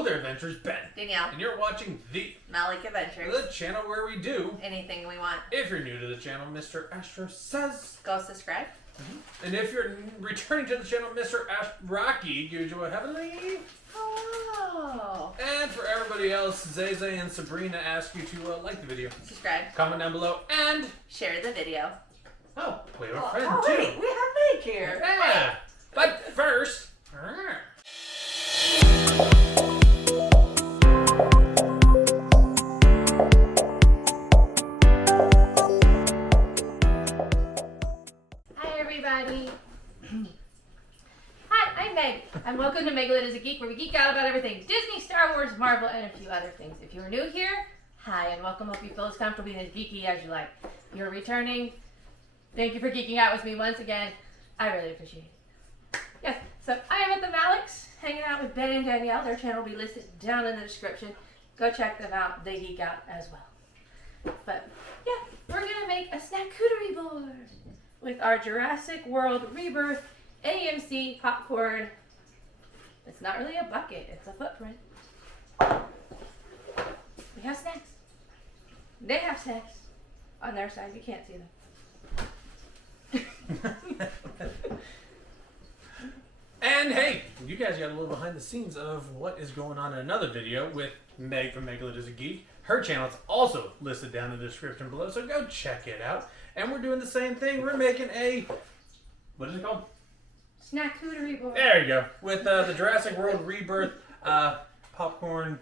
Hello there, adventurers. Ben. Danielle. And you're watching the Malik Adventures. The channel where we do anything we want. If you're new to the channel, Mr. Astro says go subscribe. And if you're returning to the channel, Mr. Rocky gives you a heavenly hello. And for everybody else, Zay and Sabrina ask you to like the video, subscribe, comment down below, and share the video. Oh, we have a friend too. Wait, we have Meg here. Yeah. But first. Hi everybody. Hi, I'm Meg, and welcome to Meg is a Geek, where we geek out about everything Disney, Star Wars, Marvel, and a few other things. If you are new here, hi and welcome. Hope you feel as comfortable and as geeky as you like. If you're returning, thank you for geeking out with me once again. I really appreciate it. Yes, so I am at the Malik's, hanging out with Ben and Danielle. Their channel will be listed down in the description. Go check them out. They geek out as well. But yeah, we're gonna make a snackcuterie board with our Jurassic World Rebirth AMC popcorn. It's not really a bucket, it's a footprint. We have snacks. They have snacks on their side. You can't see them. And hey, you guys got a little behind the scenes of what is going on in another video with Meg from Meg is a Geek. Her channel is also listed down in the description below, so go check it out. And we're doing the same thing. We're making a, what is it called? Snackcuterie board. There you go. With the Jurassic World Rebirth popcorn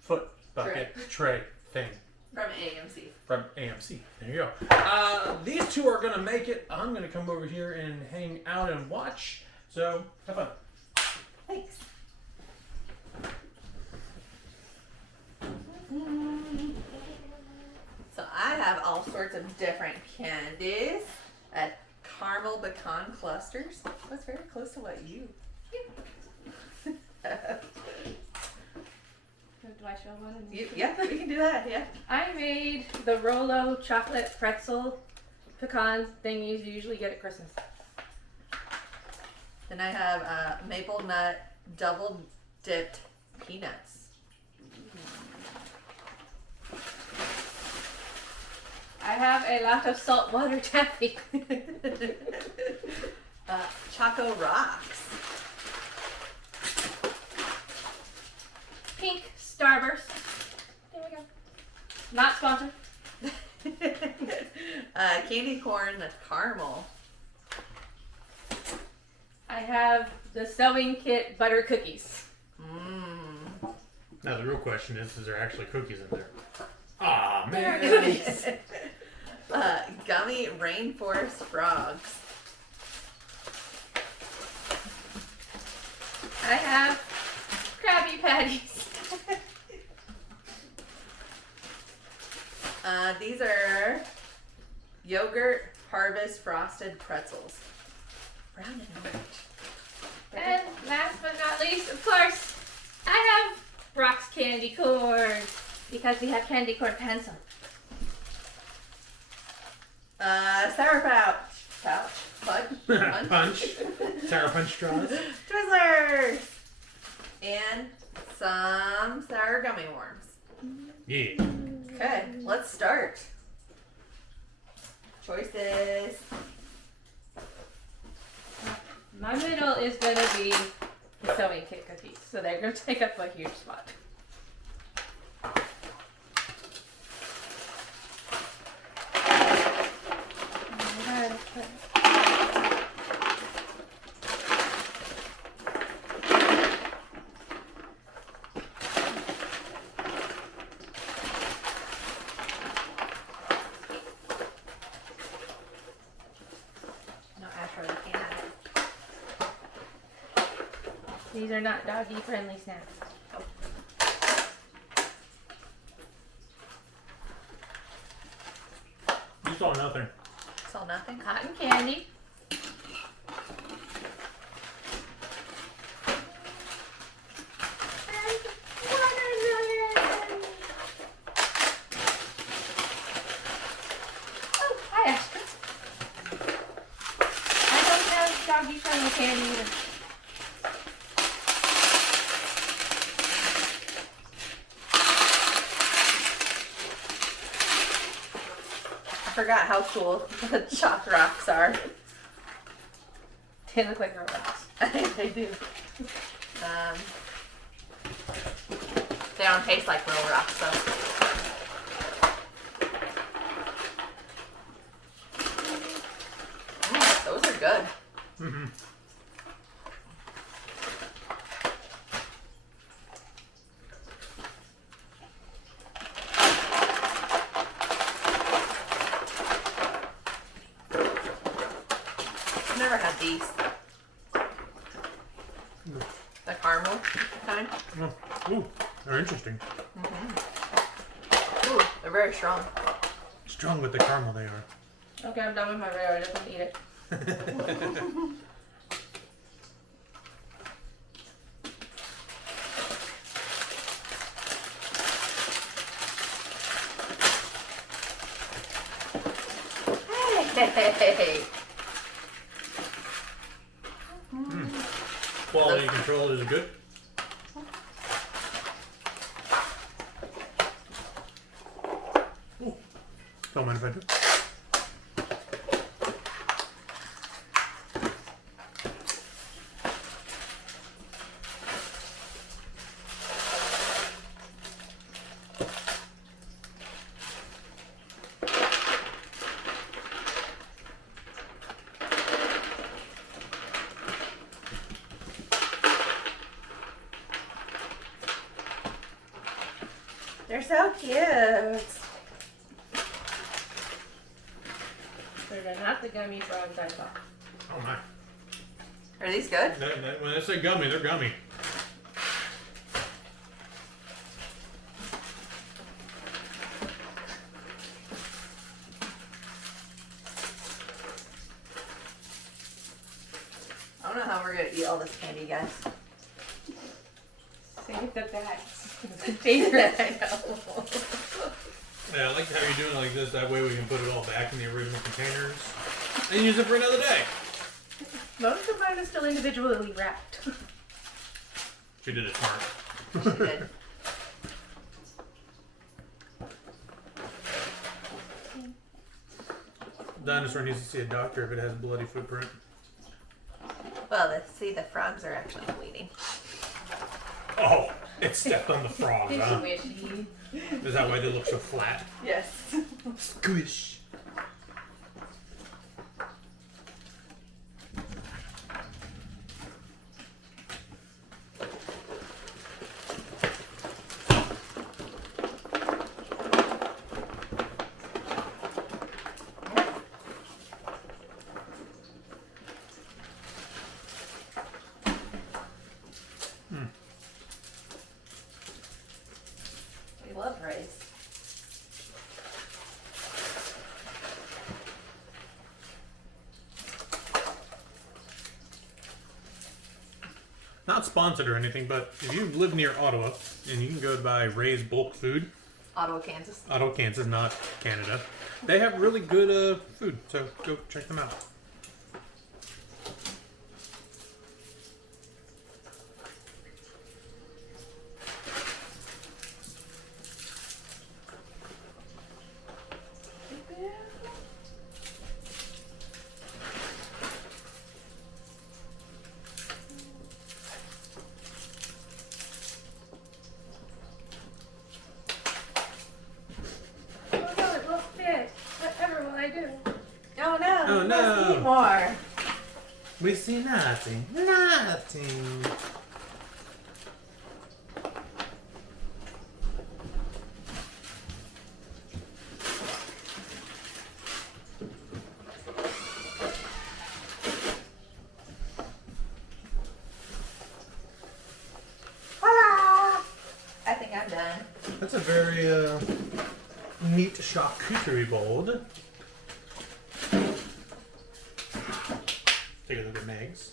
foot bucket tray thing. From AMC. From AMC. There you go. These two are going to make it. I'm going to come over here and hang out and watch. So, have fun. Thanks. So I have all sorts of different candies. Caramel pecan clusters. That's very close to what you. Do I show one? Yeah, we can do that. Yeah. I made the Rolo chocolate pretzel pecan thing you usually get at Christmas. Then I have maple nut double dipped peanuts. I have a lot of saltwater taffy. Choco rocks. Pink Starburst. There we go. Not sponsored. Candy corn caramel. I have the sewing kit butter cookies. Now the real question is there actually cookies in there? Aw, man. Cookies. Gummy rainforest frogs. I have Krabby Patties. These are yogurt harvest frosted pretzels. Brown and orange. And last but not least, of course, I have Brock's candy corn, because we have candy corn pencil. Sour punch. Punch. Sour punch straws. Twizzlers. And some sour gummy worms. Yeah. Okay, let's start. Choices. My middle is going to be the sewing kit cookies, so they're going to take up a huge spot. These are not doggy friendly snacks. You saw nothing. Saw nothing. Cotton candy. And watermelon. Oh, hi Astrid. I don't have doggy friendly candy either. forgot how cool the chalk rocks are. They look like real rocks. They do. They don't taste like real rocks though. Those are good. Mm-hmm. I've never had these. The caramel kind. Ooh, they're interesting. Ooh, they're very strong. Strong with the caramel they are. Okay, I'm done with my video. I just want to eat it. Hey. Quality control is good. Ooh. Don't mind if I do. They're so cute. They're not the gummy frogs I thought. Oh my. Are these good? When I say gummy, they're gummy. I don't know how we're gonna eat all this candy, guys. Save the bags. I know. Yeah, I like how you're doing it like this. That way we can put it all back in the original containers and use it for another day. Most of mine is still individually wrapped. She did it smart. She did. Dinosaur needs to see a doctor if it has a bloody footprint. Well, see, the frogs are actually bleeding. Oh, it stepped on the frog, huh? Squishy. Is that why they look so flat? Yes. Squish. We love rice. Not sponsored or anything, but if you live near Ottawa and you can go to buy Ray's bulk food, Ottawa, Kansas. Ottawa, Kansas, not Canada, they have really good food, so go check them out. Oh no, it won't fit. Whatever will I do? Oh no! Oh, we no. must eat more. We see nothing. Nothing. Hola! I think I'm done. That's a very neat charcuterie board. Take a look at Meg's.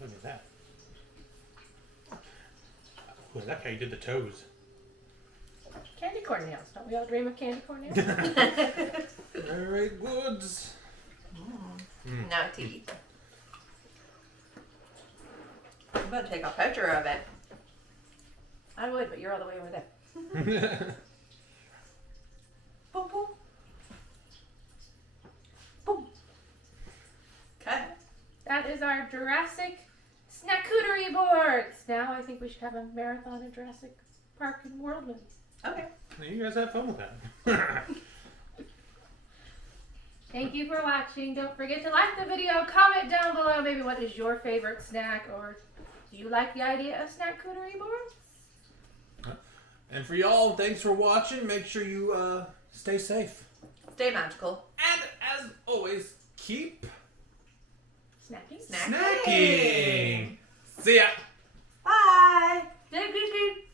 Look at that. Ooh, I like how you did the toes. Candy corn nails. Don't we all dream of candy corn nails? Very good. Now to eat them. I'm gonna take a picture of it. I would, but you're all the way over there. Boom, boom. that is our Jurassic Snackcuterie boards. Now I think we should have a marathon at Jurassic Park and World with us. Okay. You guys have fun with that. Thank you for watching. Don't forget to like the video, comment down below maybe what is your favorite snack, or do you like the idea of Snackcuterie boards? And for y'all, thanks for watching. Make sure you stay safe. Stay magical. And as always, keep Snacking. snacking. See ya. Bye. Stay geeky.